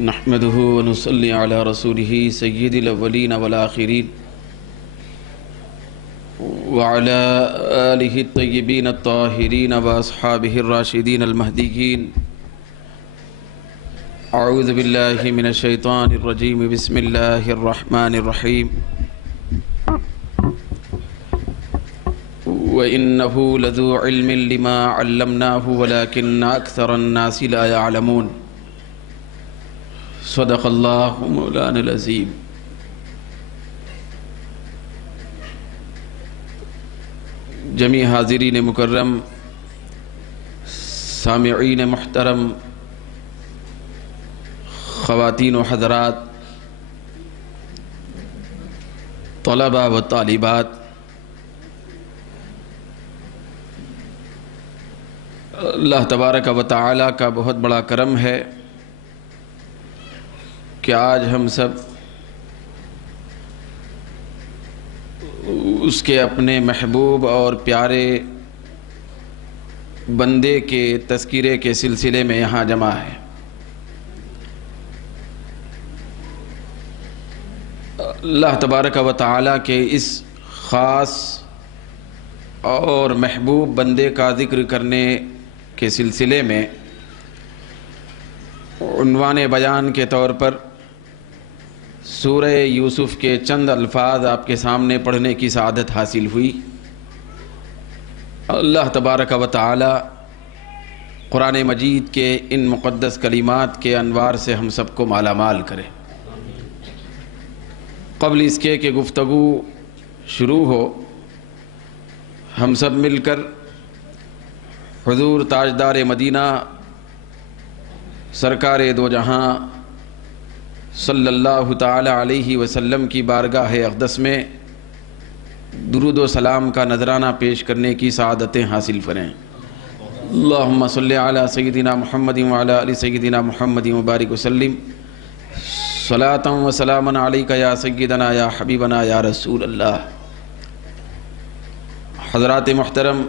نحمده ونصلي على رسوله سيد الأولين والآخرين وعلى آله الطيبين الطاهرين وأصحابه الراشدين المهديين. أعوذ بالله من الشيطان الرجيم. بسم الله الرحمن الرحيم. وإنه لذو علم لما علمناه ولكن أكثر الناس لا يعلمون. صدق اللہ مولانا العظیم. جمیع حاضرین مکرم، سامعین محترم، خواتین و حضرات، طلباء و طالبات، اللہ تبارک و تعالی کا بہت بڑا کرم ہے کہ آج ہم سب اس کے اپنے محبوب اور پیارے بندے کے تذکرے کے سلسلے میں یہاں جمع ہیں. اللہ تبارک و تعالیٰ کے اس خاص اور محبوب بندے کا ذکر کرنے کے سلسلے میں عنوان بیان کے طور پر سورہ یوسف کے چند الفاظ آپ کے سامنے پڑھنے کی سعادت حاصل ہوئی. اللہ تبارک و تعالی قرآن مجید کے ان مقدس کلمات کے انوار سے ہم سب کو مالا مال کرے. قبل اس کے کہ گفتگو شروع ہو، ہم سب مل کر حضور تاجدار مدینہ سرکار دو جہاں صلی اللہ تعالی علیہ وسلم کی بارگاہ اقدس میں درود و سلام کا نذرانہ پیش کرنے کی سعادتیں حاصل کریں. اللہم صلی علی سیدنا محمد وعلی آل سیدنا محمد مبارک وسلم. صلاۃ و سلام علیک یا سیدنا یا حبیبنا یا رسول اللہ. حضرات محترم،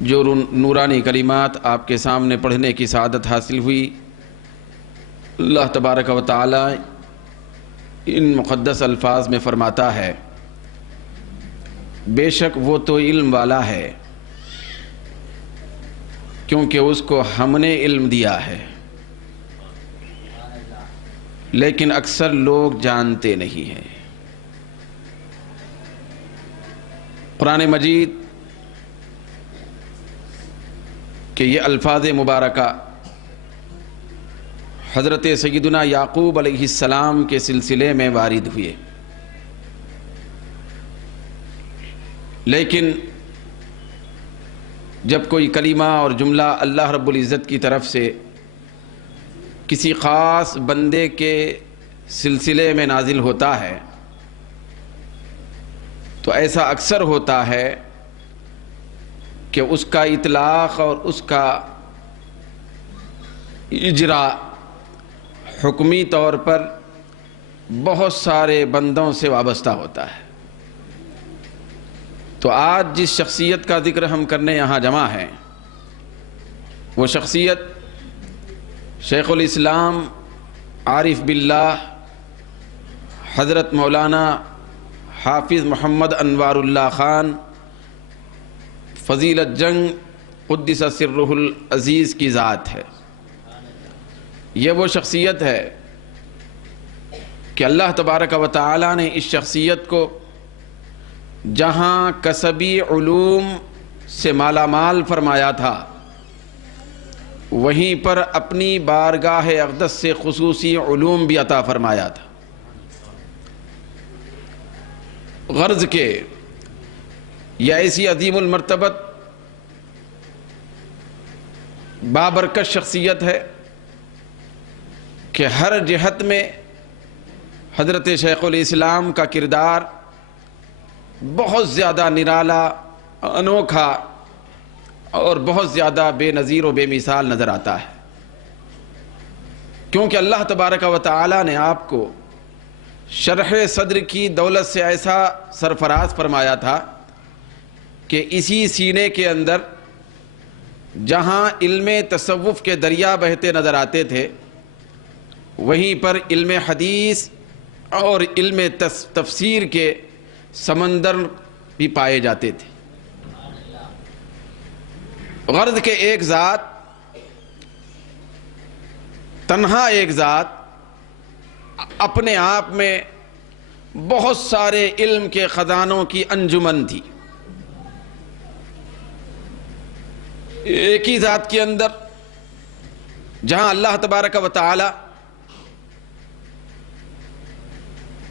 جو نورانی کلمات آپ کے سامنے پڑھنے کی سعادت حاصل ہوئی، اللہ تبارک و تعالی ان مقدس الفاظ میں فرماتا ہے، بے شک وہ تو علم والا ہے کیونکہ اس کو ہم نے علم دیا ہے، لیکن اکثر لوگ جانتے نہیں ہیں. قرآن مجید کہ یہ الفاظ مبارکہ حضرت سیدنا یعقوب علیہ السلام کے سلسلے میں وارد ہوئے، لیکن جب کوئی کلمہ اور جملہ اللہ رب العزت کی طرف سے کسی خاص بندے کے سلسلے میں نازل ہوتا ہے تو ایسا اکثر ہوتا ہے کہ اس کا اطلاق اور اس کا اجرا حکمی طور پر بہت سارے بندوں سے وابستہ ہوتا ہے. تو آج جس شخصیت کا ذکر ہم کرنے یہاں جمع ہیں، وہ شخصیت شیخ الاسلام عارف باللہ حضرت مولانا حافظ محمد انوار اللہ خان فضیلت جنگ قدس سرہ العزیز کی ذات ہے. یہ وہ شخصیت ہے کہ اللہ تبارک و تعالی نے اس شخصیت کو جہاں کسبی علوم سے مالا مال فرمایا تھا، وہیں پر اپنی بارگاہ اقدس سے خصوصی علوم بھی عطا فرمایا تھا. غرض کے یہ ایسی عظیم المرتبت بابرکت شخصیت ہے کہ ہر جہت میں حضرت شیخ الاسلام کا کردار بہت زیادہ نرالا، انوکھا اور بہت زیادہ بے نظیر و بے مثال نظر آتا ہے، کیونکہ اللہ تبارک و تعالی نے آپ کو شرح صدر کی دولت سے ایسا سرفراز فرمایا تھا کہ اسی سینے کے اندر جہاں علم تصوف کے دریا بہتے نظر آتے تھے وہیں پر علم حدیث اور علم تفسیر کے سمندر بھی پائے جاتے تھے۔ غرض کہ ایک ذات، تنہا ایک ذات اپنے آپ میں بہت سارے علم کے خزانوں کی انجمن تھی۔ ایک ہی ذات کے اندر جہاں اللہ تبارک و تعالی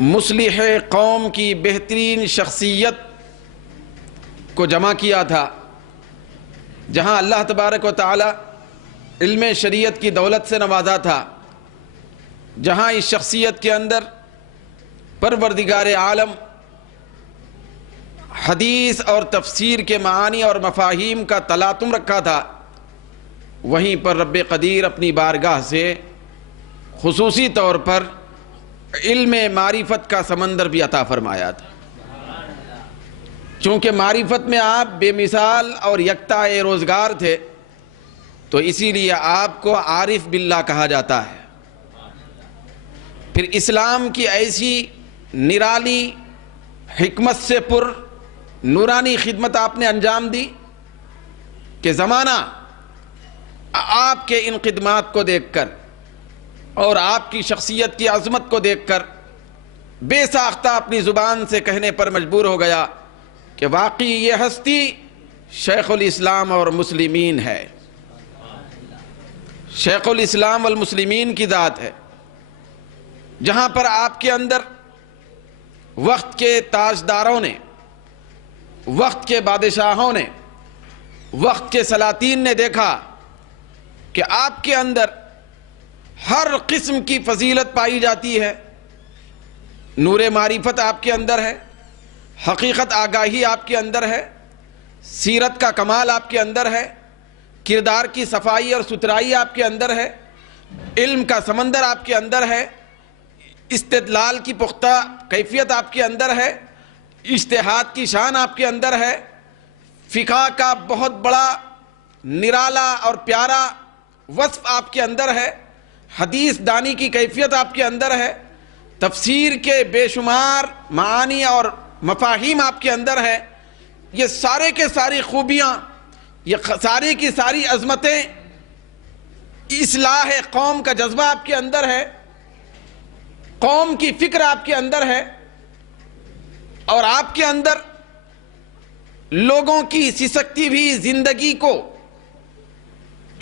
مصلح قوم کی بہترین شخصیت کو جمع کیا تھا، جہاں اللہ تبارک و تعالی علم شریعت کی دولت سے نوازا تھا، جہاں اس شخصیت کے اندر پروردگار عالم حدیث اور تفسیر کے معانی اور مفاہیم کا تلاطم رکھا تھا، وہیں پر رب قدیر اپنی بارگاہ سے خصوصی طور پر علم معرفت کا سمندر بھی عطا فرمایا تھا۔ چونکہ معرفت میں آپ بے مثال اور یکتا روزگار تھے تو اسی لیے آپ کو عارف باللہ کہا جاتا ہے۔ پھر اسلام کی ایسی نرالی حکمت سے پر نورانی خدمت آپ نے انجام دی کہ زمانہ آپ کے ان خدمات کو دیکھ کر اور آپ کی شخصیت کی عظمت کو دیکھ کر بے ساختہ اپنی زبان سے کہنے پر مجبور ہو گیا کہ واقعی یہ ہستی شیخ الاسلام اور مسلمین ہے، شیخ الاسلام والمسلمین کی ذات ہے۔ جہاں پر آپ کے اندر وقت کے تاجداروں نے، وقت کے بادشاہوں نے، وقت کے سلاطین نے دیکھا کہ آپ کے اندر ہر قسم کی فضیلت پائی جاتی ہے، نور معرفت آپ کے اندر ہے، حقیقت آگاہی آپ کے اندر ہے، سیرت کا کمال آپ کے اندر ہے، کردار کی صفائی اور ستھرائی آپ کے اندر ہے، علم کا سمندر آپ کے اندر ہے، استدلال کی پختہ کیفیت آپ کے اندر ہے، اجتہاد کی شان آپ کے اندر ہے، فقہ کا بہت بڑا نرالا اور پیارا وصف آپ کے اندر ہے، حدیث دانی کی کیفیت آپ کے اندر ہے، تفسیر کے بے شمار معانی اور مفاہیم آپ کے اندر ہے۔ یہ سارے کے ساری خوبیاں، یہ ساری کی ساری عظمتیں، اصلاح قوم کا جذبہ آپ کے اندر ہے، قوم کی فکر آپ کے اندر ہے، اور آپ کے اندر لوگوں کی سسکتی بھی زندگی کو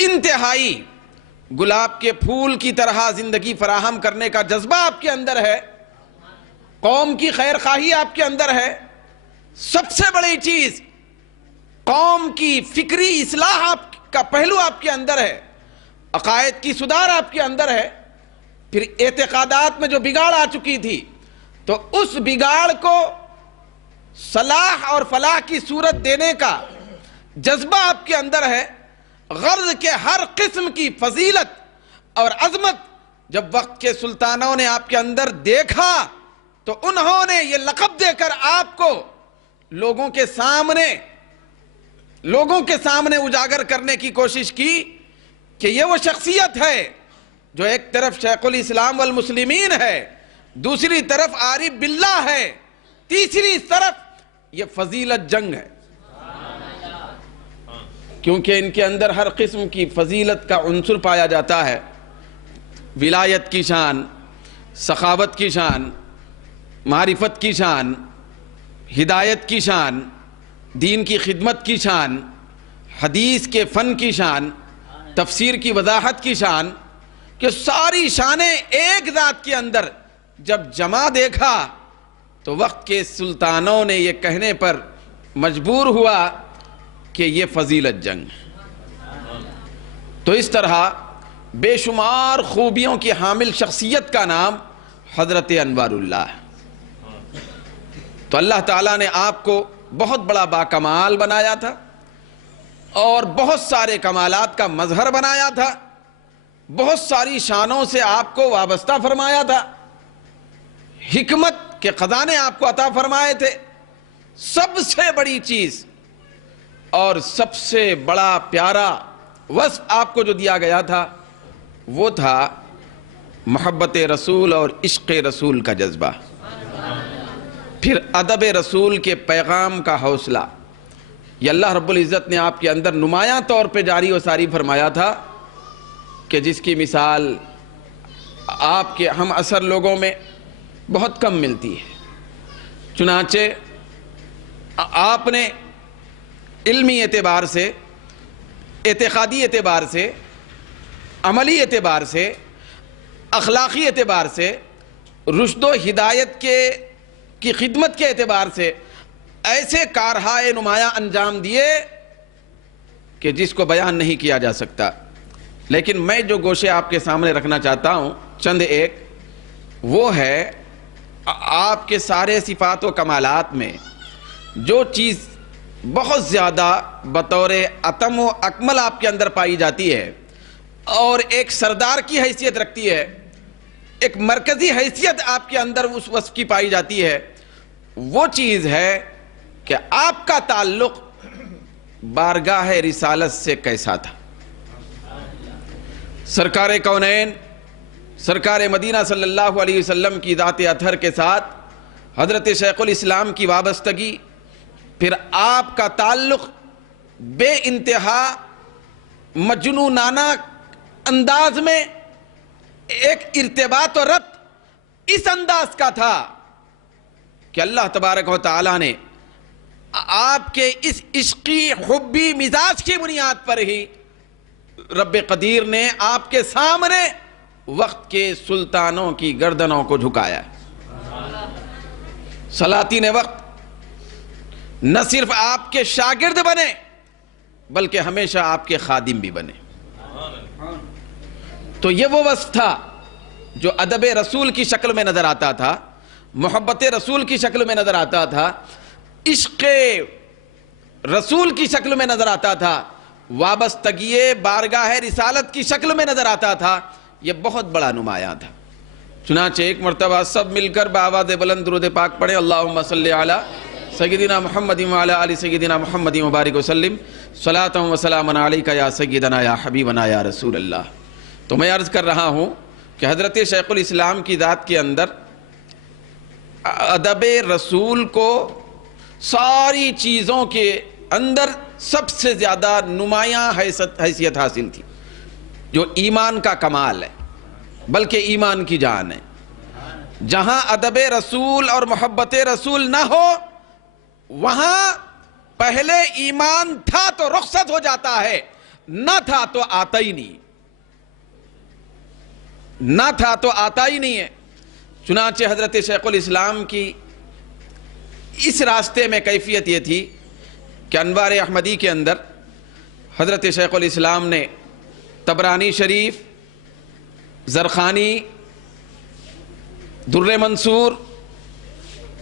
انتہائی گلاب کے پھول کی طرح زندگی فراہم کرنے کا جذبہ آپ کے اندر ہے، قوم کی خیر خواہی آپ کے اندر ہے، سب سے بڑی چیز قوم کی فکری اصلاح آپ کا پہلو آپ کے اندر ہے، عقائد کی سدھار آپ کے اندر ہے۔ پھر اعتقادات میں جو بگاڑ آ چکی تھی تو اس بگاڑ کو صلاح اور فلاح کی صورت دینے کا جذبہ آپ کے اندر ہے۔ غرض کے ہر قسم کی فضیلت اور عظمت جب وقت کے سلطانوں نے آپ کے اندر دیکھا تو انہوں نے یہ لقب دے کر آپ کو لوگوں کے سامنے اجاگر کرنے کی کوشش کی کہ یہ وہ شخصیت ہے جو ایک طرف شیخ الاسلام والمسلمین ہے، دوسری طرف عارف باللہ ہے، تیسری طرف یہ فضیلت جنگ ہے، کیونکہ ان کے اندر ہر قسم کی فضیلت کا عنصر پایا جاتا ہے۔ ولایت کی شان، سخاوت کی شان، معرفت کی شان، ہدایت کی شان، دین کی خدمت کی شان، حدیث کے فن کی شان، تفسیر کی وضاحت کی شان، کہ ساری شانیں ایک ذات کے اندر جب جمع دیکھا تو وقت کے سلطانوں نے یہ کہنے پر مجبور ہوا کہ یہ فضیلت جنگ ہے۔ تو اس طرح بے شمار خوبیوں کی حامل شخصیت کا نام حضرت انوار اللہ ہے۔ تو اللہ تعالیٰ نے آپ کو بہت بڑا باکمال بنایا تھا اور بہت سارے کمالات کا مظہر بنایا تھا، بہت ساری شانوں سے آپ کو وابستہ فرمایا تھا، حکمت کے خزانے آپ کو عطا فرمائے تھے۔ سب سے بڑی چیز اور سب سے بڑا پیارا وصف آپ کو جو دیا گیا تھا وہ تھا محبت رسول اور عشق رسول کا جذبہ، پھر ادب رسول کے پیغام کا حوصلہ۔ یہ اللہ رب العزت نے آپ کے اندر نمایاں طور پہ جاری و ساری فرمایا تھا کہ جس کی مثال آپ کے ہم عصر لوگوں میں بہت کم ملتی ہے۔ چنانچہ آپ نے علمی اعتبار سے، اعتقادی اعتبار سے، عملی اعتبار سے، اخلاقی اعتبار سے، رشد و ہدایت کی خدمت کے اعتبار سے ایسے کارہائے نمایاں انجام دیے کہ جس کو بیان نہیں کیا جا سکتا۔ لیکن میں جو گوشے آپ کے سامنے رکھنا چاہتا ہوں چند ایک، وہ ہے آپ کے سارے صفات و کمالات میں جو چیز بہت زیادہ بطور اتم و اکمل آپ کے اندر پائی جاتی ہے اور ایک سردار کی حیثیت رکھتی ہے، ایک مرکزی حیثیت آپ کے اندر اس وصف کی پائی جاتی ہے، وہ چیز ہے کہ آپ کا تعلق بارگاہ رسالت سے کیسا تھا۔ سرکار کونین سرکار مدینہ صلی اللہ علیہ وسلم کی ذات اطہر کے ساتھ حضرت شیخ الاسلام کی وابستگی، پھر آپ کا تعلق بے انتہا مجنونانہ انداز میں ایک ارتباط و ربط اس انداز کا تھا کہ اللہ تبارک و تعالی نے آپ کے اس عشقی حبی مزاج کی بنیاد پر ہی رب قدیر نے آپ کے سامنے وقت کے سلطانوں کی گردنوں کو جھکایا۔ سلاطین وقت نہ صرف آپ کے شاگرد بنے بلکہ ہمیشہ آپ کے خادم بھی بنے۔ تو یہ وہ وصف تھا جو ادب رسول کی شکل میں نظر آتا تھا، محبت رسول کی شکل میں نظر آتا تھا، عشق رسول کی شکل میں نظر آتا تھا، وابستگی بارگاہ رسالت کی شکل میں نظر آتا تھا۔ یہ بہت بڑا نمایاں تھا۔ چنانچہ ایک مرتبہ سب مل کر بآواز بلند درود پاک پڑھیں، اللہم صلی علی سیدنا محمد وعلی آل سیدنا محمد مبارک وسلم، صلاۃ و سلام علیک یا سیدنا یا حبیبنا یا رسول اللہ۔ تو میں عرض کر رہا ہوں کہ حضرت شیخ الاسلام کی ذات کے اندر ادب رسول کو ساری چیزوں کے اندر سب سے زیادہ نمایاں حیثیت حاصل تھی، جو ایمان کا کمال ہے بلکہ ایمان کی جان ہے۔ جہاں ادب رسول اور محبت رسول نہ ہو وہاں پہلے ایمان تھا تو رخصت ہو جاتا ہے، نہ تھا تو آتا ہی نہیں، نہ تھا تو آتا ہی نہیں ہے۔ چنانچہ حضرت شیخ الاسلام کی اس راستے میں کیفیت یہ تھی کہ انوار احمدی کے اندر حضرت شیخ الاسلام نے طبرانی شریف، زرخانی، در منصور،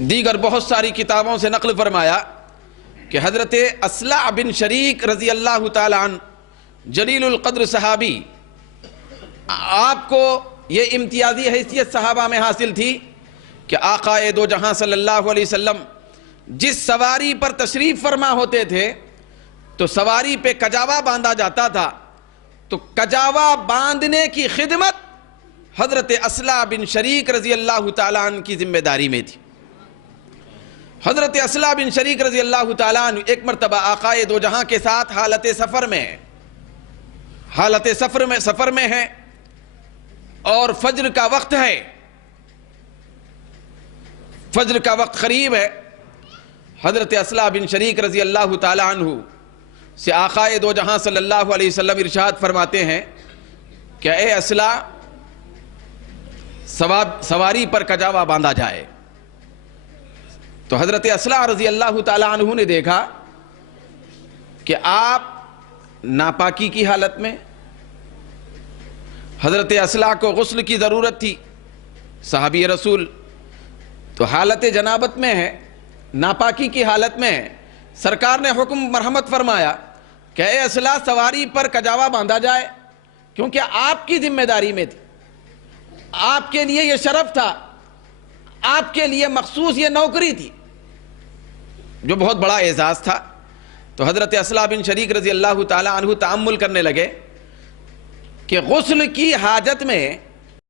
دیگر بہت ساری کتابوں سے نقل فرمایا کہ حضرت اصلع بن شریک رضی اللہ تعالی عنہ جلیل القدر صحابی، آپ کو یہ امتیازی حیثیت صحابہ میں حاصل تھی کہ آقا دو جہاں صلی اللہ علیہ وسلم جس سواری پر تشریف فرما ہوتے تھے تو سواری پہ کجاوا باندھا جاتا تھا، تو کجاوا باندھنے کی خدمت حضرت اصلع بن شریک رضی اللہ تعالیٰ عنہ کی ذمہ داری میں تھی۔ حضرت اصلع بن شریک رضی اللہ تعالیٰ عنہ ایک مرتبہ آقا دو جہاں کے ساتھ حالت سفر میں ہے اور فجر کا وقت ہے، فجر کا وقت قریب ہے۔ حضرت اصلع بن شریک رضی اللہ تعالیٰ عنہ سے آقا دو جہاں صلی اللہ علیہ وسلم ارشاد فرماتے ہیں کہ اے اصلع، سواری پر کجاوا باندھا جائے۔ تو حضرت اصلع رضی اللہ تعالیٰ عنہ نے دیکھا کہ آپ ناپاکی کی حالت میں، حضرت اصلع کو غسل کی ضرورت تھی، صحابی رسول تو حالت جنابت میں ہے، ناپاکی کی حالت میں ہے۔ سرکار نے حکم مرحمت فرمایا کہ اے اصلع، سواری پر کجاوا باندھا جائے، کیونکہ آپ کی ذمہ داری میں تھی، آپ کے لیے یہ شرف تھا، آپ کے لیے مخصوص یہ نوکری تھی، جو بہت بڑا اعزاز تھا۔ تو حضرت اصلہ بن شریک رضی اللہ تعالی عنہ تأمل کرنے لگے کہ غسل کی حاجت میں